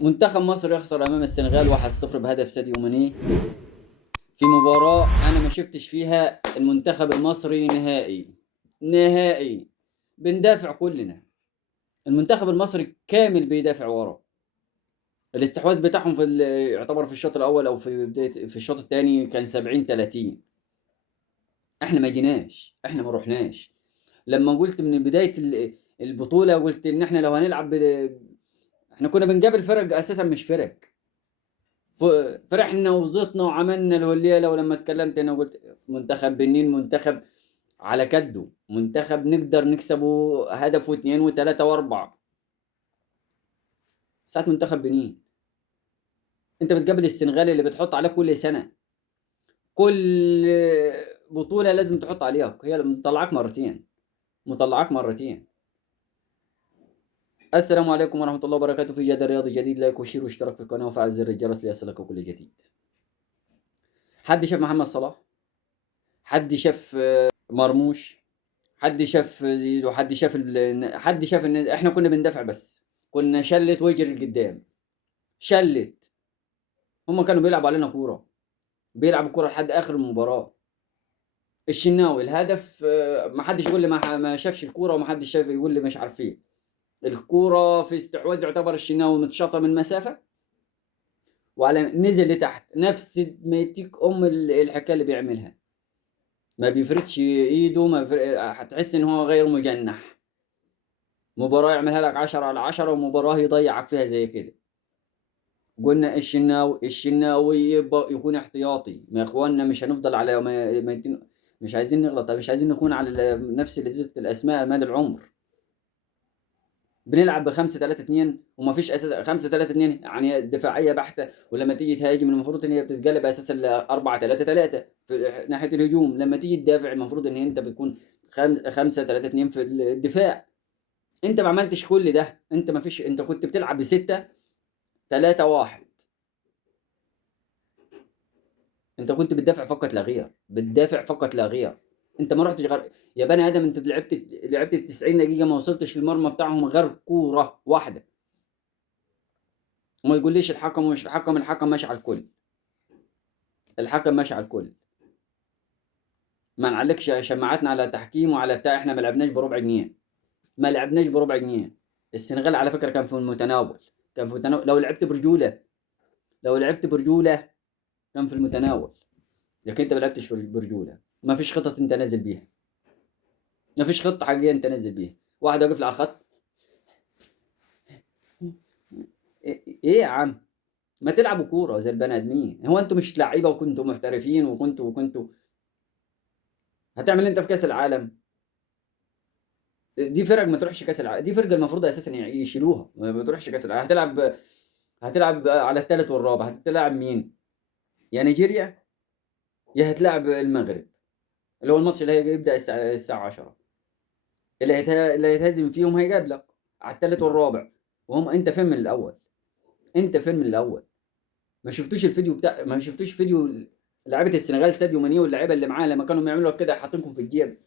منتخب مصر يخسر امام السنغال 1-0 بهدف ساديو ماني في مباراة انا ما شفتش فيها المنتخب المصري نهائي. بندافع كلنا. المنتخب المصري كامل بيدافع ورا. الاستحواذ بتاعهم يعتبر في الشوط الاول او في بداية في الشوط الثاني كان 70-30. احنا ما جيناش، احنا ما رحناش. لما قلت من بداية البطولة قلت ان احنا لو هنلعب احنا كنا بنقابل فرق اساسا مش فرق. فرحنا وزطنا وعملنا الليله. ولما اتكلمت انا قلت منتخب بنين منتخب على كده، منتخب نقدر نكسبه هدف واثنين وثلاثة واربعة. ساعة منتخب بنين انت بتقابل السنغال اللي بتحط عليه كل سنة، كل بطولة لازم تحط عليها، هي اللي مطلعاك مرتين. السلام عليكم ورحمة الله وبركاته. في جدول رياضي جديد، لايك وشير واشترك في القناة وفعل زر الجرس ليصلك كل جديد. حد شاف محمد صلاح؟ حد شاف مرموش؟ حد شاف زيزو؟ حد شاف ان احنا كنا بندافع بس، كنا شلت وجري لقدام شلت. هم كانوا بيلعبوا علينا كوره، بيلعبوا كوره لحد اخر المباراه. الشناوي الهدف ما حدش يقول لي ما شافش الكوره، وما حدش شاف يقول لي مش عارف ايه. الكوره في استحواذ يعتبر الشناوي متشاطه من مسافه، وعلى نزل لتحت نفس ما يديك الحكايه اللي بيعملها. ما بيفردش ايده، ما هتحس ان هو غير مجنح. مباراة يعملها لك 10/10، ومباراة يضيعك فيها زي كده. قلنا الشناوي يبقى يكون احتياطي. يا اخواننا مش هنفضل على مش عايزين نغلط، مش عايزين نكون على نفس لذيذة الاسماء مدى العمر. بنلعب ب 5-3-2 وما فيش اساس 5-3-2 يعني دفاعيه بحته. ولما تيجي تهاجم المفروض ان هي بتتقلب اساسا ل 4-3-3 في ناحيه الهجوم. لما تيجي تدافع المفروض ان انت بتكون 5-3-2 في الدفاع. انت ما عملتش كل ده. انت ما فيش، انت كنت بتلعب ب6-3-1. انت كنت بتدافع فقط لا غير، بتدافع فقط لا غير. انت ما رحتش غير يا بني ادم. انت لعبت 90 دقيقه ما وصلتش للمرمى بتاعهم غير كوره واحده. وما يقوليش الحكم ومش الحكم. الحكم ماشي على الكل. الحكم ماشي على الكل. ما نعلقش شماعاتنا على تحكيم وعلى بتاع. احنا ما لعبناش بربع جنيه، ما لعبناش بربع جنيه. السنغال على فكره كان في المتناول، لو لعبت برجوله، كان في المتناول. لكن انت ما لعبتش برجوله. ما فيش خطط انت نازل بيها، ما فيش خطه حقيقيه انت نازل بيها. واحد واقف لي على الخط. ايه يا عم؟ ما تلعبوا كوره زي البني ادمين. هو انتوا مش لعيبه وكنتوا محترفين وكنتوا هتعمل انت في كاس العالم؟ دي فرق ما تروحش كاس العالم. دي فرقه المفروض اساسا يشيلوها، ما تروحش كاس العالم. هتلعب على الثالث والرابع. هتلعب مين؟ يا نيجيريا يا هتلعب المغرب، اللي هو الماتش اللي هيبدا الساعه 10. اللي هيتهزم فيهم هيقابلك على الثالث والرابع. انت فين من الاول؟ ما شفتوش فيديو لعيبه السنغال ساديو ماني واللعيبه اللي معاه لما كانوا بيعملوا كده حاطينكم في الجيب؟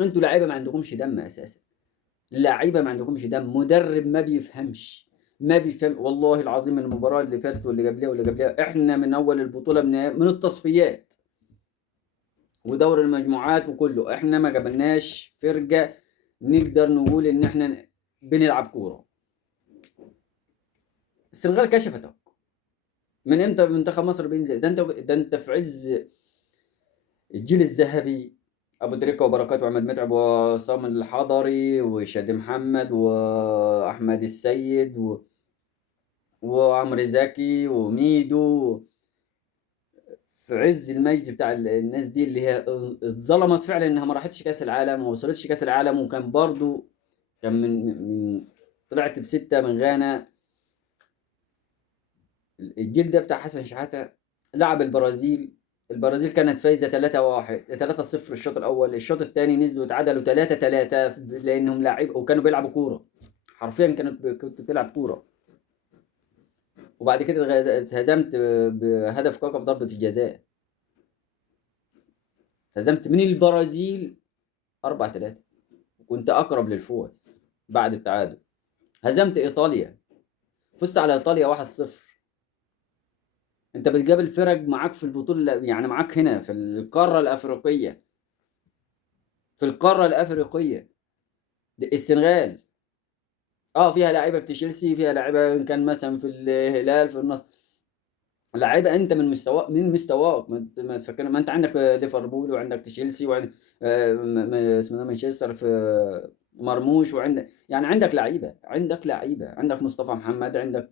انتوا لعيبه ما عندكمش دم اساسا. لعيبه ما عندكمش دم. مدرب ما بيفهمش، ما بيفهم والله العظيم. المباراه اللي فاتت واللي قبلها احنا من اول البطوله من التصفيات ودور المجموعات وكله احنا ما قابلناش فرقه نقدر نقول ان احنا بنلعب كوره. السنغال كشفتك. من امتى منتخب مصر بينزل؟ ده انت في عز الجيل الذهبي. ابو تريكه وبركات وعماد متعب وعصام الحضري وشادي محمد واحمد السيد وعمرو زكي وميدو. في عز المجد بتاع الناس دي اللي هي اتظلمت فعلا انها ما راحتش كاس العالم، وما وصلتش كاس العالم. وكان برضو كان من طلعت ب6 من غانا. الجيل ده بتاع حسن شحاتة لعب البرازيل كانت فايزة 3-1 3-0 الشوط الأول. الشوط الثاني نزلوا اتعادلوا 3-3 لأنهم لاعب وكانوا بيلعبوا كورة. حرفيا كنت بتلعب كورة. وبعد كده اتهزمت بهدف كاكا في ضربة الجزاء. اتهزمت من البرازيل 4-3. كنت أقرب للفوز بعد التعادل. هزمت إيطاليا فزت على ايطاليا 1-0. انت بتقابل فرق معاك في البطوله، يعني معاك هنا في القاره الافريقيه، في القاره الافريقيه. السنغال فيها لعيبه في تشيلسي، فيها لعيبه ان كان مثلا في الهلال، في النصر. لعيبه انت من مستواك، ما تفكر، ما انت عندك ليفربول، وعندك تشيلسي، وعندك اسمه ده مانشستر في مرموش، وعندك يعني عندك لعيبه، عندك مصطفى محمد، عندك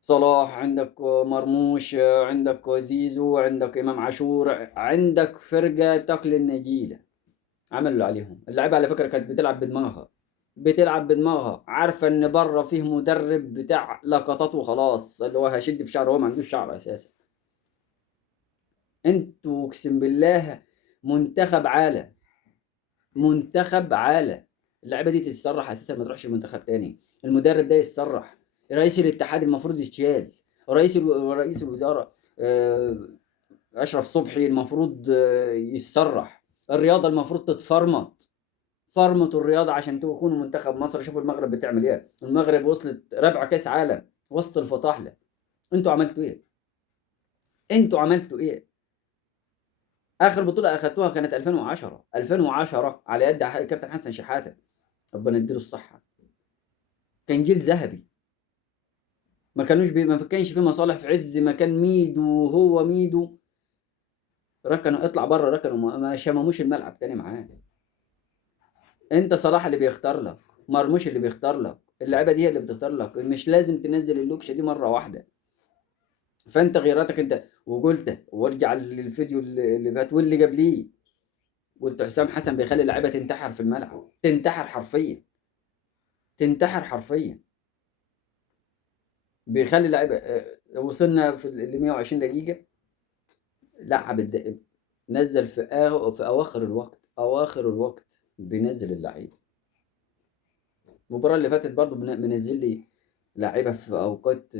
صلاح، عندك مرموش، عندك زيزو، عندك امام عاشور، عندك فرقه تقل النجيله. عملوا اللي عليهم. اللعيبه على فكره كانت بتلعب بدماغها، عارفه ان بره فيه مدرب بتاع لقطات وخلاص، اللي هو هشد في شعره، هو ما عندوش شعر اساسا. انتوا اقسم بالله منتخب عالم، منتخب عالم. اللعيبه دي تتسرح اساسا، ما تروحش المنتخب تاني. المدرب ده يتسرح. رئيس الاتحاد المفروض يتشال. رئيس الوزاره اشرف صبحي المفروض يتسرح. الرياضه المفروض تتفرمط. فرمطوا الرياضه عشان تكونوا منتخب مصر. شوفوا المغرب بتعمل ايه. المغرب وصلت رابعه كاس عالم وسط الفطاحله. انتوا عملتوا ايه؟ انتوا عملتوا ايه؟ اخر بطوله اخدتوها كانت 2010، 2010 على يد كابتن حسن شحاته، ربنا يديله الصحه. كان جيل ذهبي. ما كانش فيه مصالح في عز ما كان ميدو، هو ميدو ركنوا اطلع بره، ركنوا ما شمموش الملعب تاني معاه. انت صلاح اللي بيختار لك، مرموش اللي بيختار لك، اللعيبه دي هي اللي بتختار لك. مش لازم تنزل اللوكشه دي مره واحده. فانت غيراتك انت، وقلت وارجع للفيديو اللي فات واللي قبليه، قلت حسام حسن بيخلي اللعيبه تنتحر في الملعب، تنتحر حرفيا، تنتحر حرفيا. بيخلي اللعيبه وصلنا ل 120 دقيقه لعب نزل في اواخر الوقت، اواخر الوقت بينزل اللعيبه. المباراه اللي فاتت برضو منزل لي لعيبه في اوقات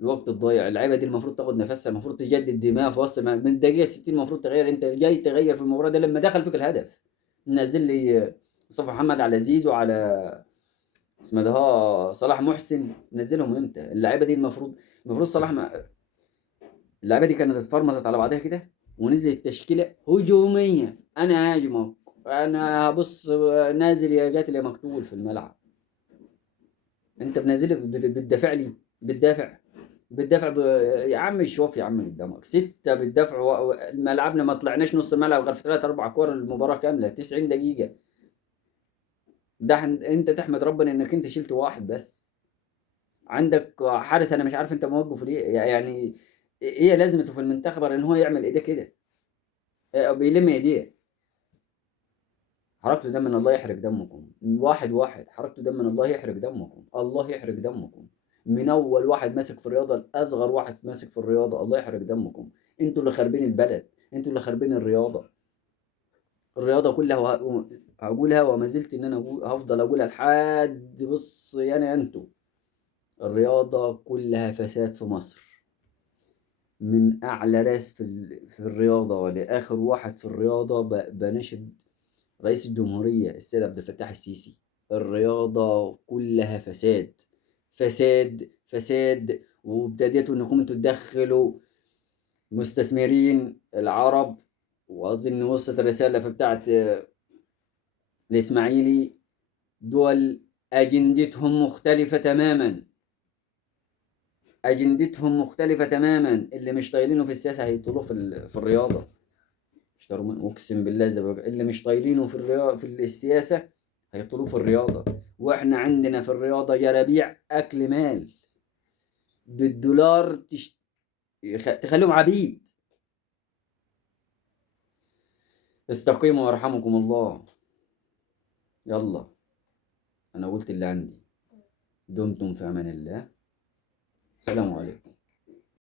الوقت الضايع. اللعيبه دي المفروض تاخد نفسها، المفروض تجدد دماء في وسط من دقيقه 60 المفروض تغير. انت جاي تغير في المباراه دي لما دخل فيك الهدف. منزل لي مصطفى محمد على زيزو على اسمه ده صلاح محسن. نزلهم امتى اللعيبه دي؟ المفروض صلاح اللعيبه دي كانت اتفرمطت على بعضها كده ونزلت تشكيله هجوميه. انا هاجمك، انا هبص نازل يا قاتل يا مقتول في الملعب. انت بنازل بتدافع لي، بتدافع يا عم شوف يا عم قدامك ستة بتدافع ملعبنا ما طلعناش نص الملعب غير في 3 4 كور المباراة كاملة 90 دقيقة. ده انت تحمد ربنا انك انت شلت واحد بس. عندك حارس انا مش عارف انت موقفه ليه يعني. ايه لازمته في المنتخب ان هو يعمل ايديه كده؟ بيلم ايديه. حركته دم من الله يحرق دمكم. واحد واحد حركته دم من الله يحرق دمكم، الله يحرق دمكم. من اول واحد ماسك في الرياضه لاصغر واحد ماسك في الرياضه، الله يحرق دمكم. انتوا اللي خاربين البلد، انتوا اللي خاربين الرياضه. الرياضه كلها هقولها وما زلت ان انا هفضل اقولها لحد بص يعني انتوا. الرياضه كلها فساد في مصر، من اعلى راس في الرياضه لاخر واحد في الرياضه. بناشد رئيس الجمهورية السيد عبد الفتاح السيسي، الرياضة كلها فساد، فساد فساد. وابتديتوا انكم انتوا تدخلوا مستثمرين العرب. واظن وصلت الرسالة في بتاعت الاسماعيلي. دول اجندتهم مختلفة تماما، اجندتهم مختلفة تماما. اللي مش طايلينه في السياسة هيطولوه في الرياضة. اشتروا من اقسم بالله زي اللي مش طايلينه في الرياضة في السياسة هيطلوه في الرياضة. واحنا عندنا في الرياضة يرابيع اكل مال بالدولار تخليهم عبيد. استقيموا ويرحمكم الله. يلا انا قلت اللي عندي. دمتم في امان الله. السلام عليكم.